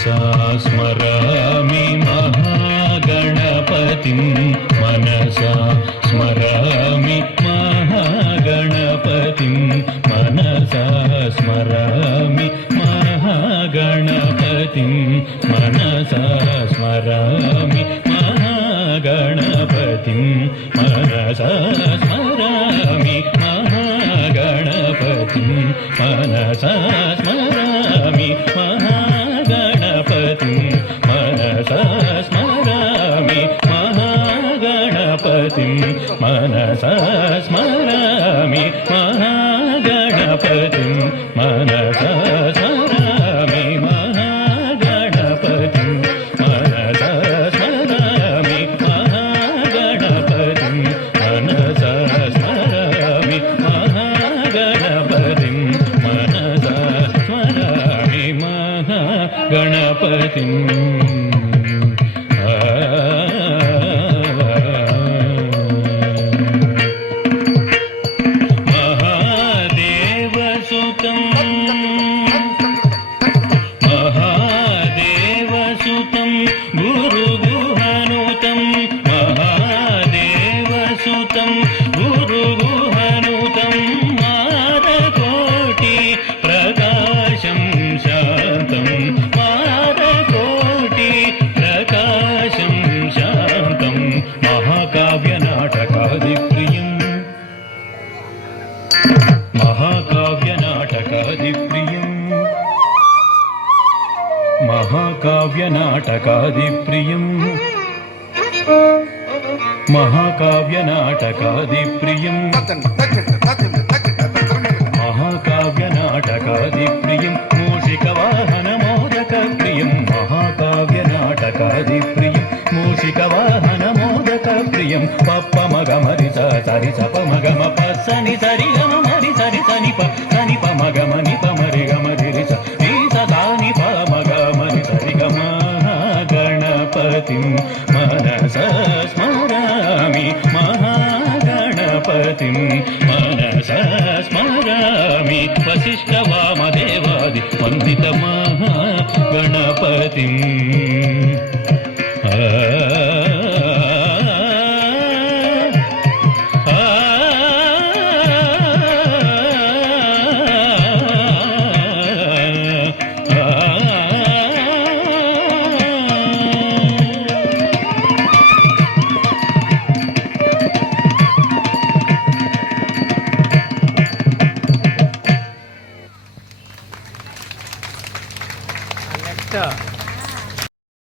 मनसा स्मरामि महागणपतिं मनसा स्मरामि महागणपतिं मनसा स्मरामि महागणपतिं मनसा स्मरामि महागणपतिं मनसा स्मरामि महागणपतिं मनसा स्मरामि महागणपतिं मनसा स्मरामि महागणपतिं मनसा स्मरामि महागणपतिं मनसा स्मरामि महागणपतिं मनसा स्मरामि महागणपतिं मनसा स्मरामि महागणपतिं मनसा स्मरामि महागणपतिं महादेवसुतं गुरुगुहनुतं महादेवसुतं गुरुगुहनुतं मारकोटि प्रकाशं शान्तं मारकोटि प्रकाशं शान्तं महाकाव्यनाटकादिप्रियं महाकाव्यनाटकादिप्रियं महाकाव्यनाटकादिप्रियं महाकाव्यनाटकादिप्रियं महाकाव्यनाटकादिप्रियं मूषिकवाहनमोदकप्रियं महाकाव्यनाटकादिप्रियं मूषिकवाहनमोदकप्रियं पप्पमगमरि सरि सपमगम पस्सनि सरि गम मरि सरि सनि प मगम नि पमरि गमरि स सानि प मगमरि सरि गम गणपतिं मनसा स्मरामि महागणपतिं मनसा स्मरामि वसिष्ठवामदेवादि वन्दित महागणपतिं Next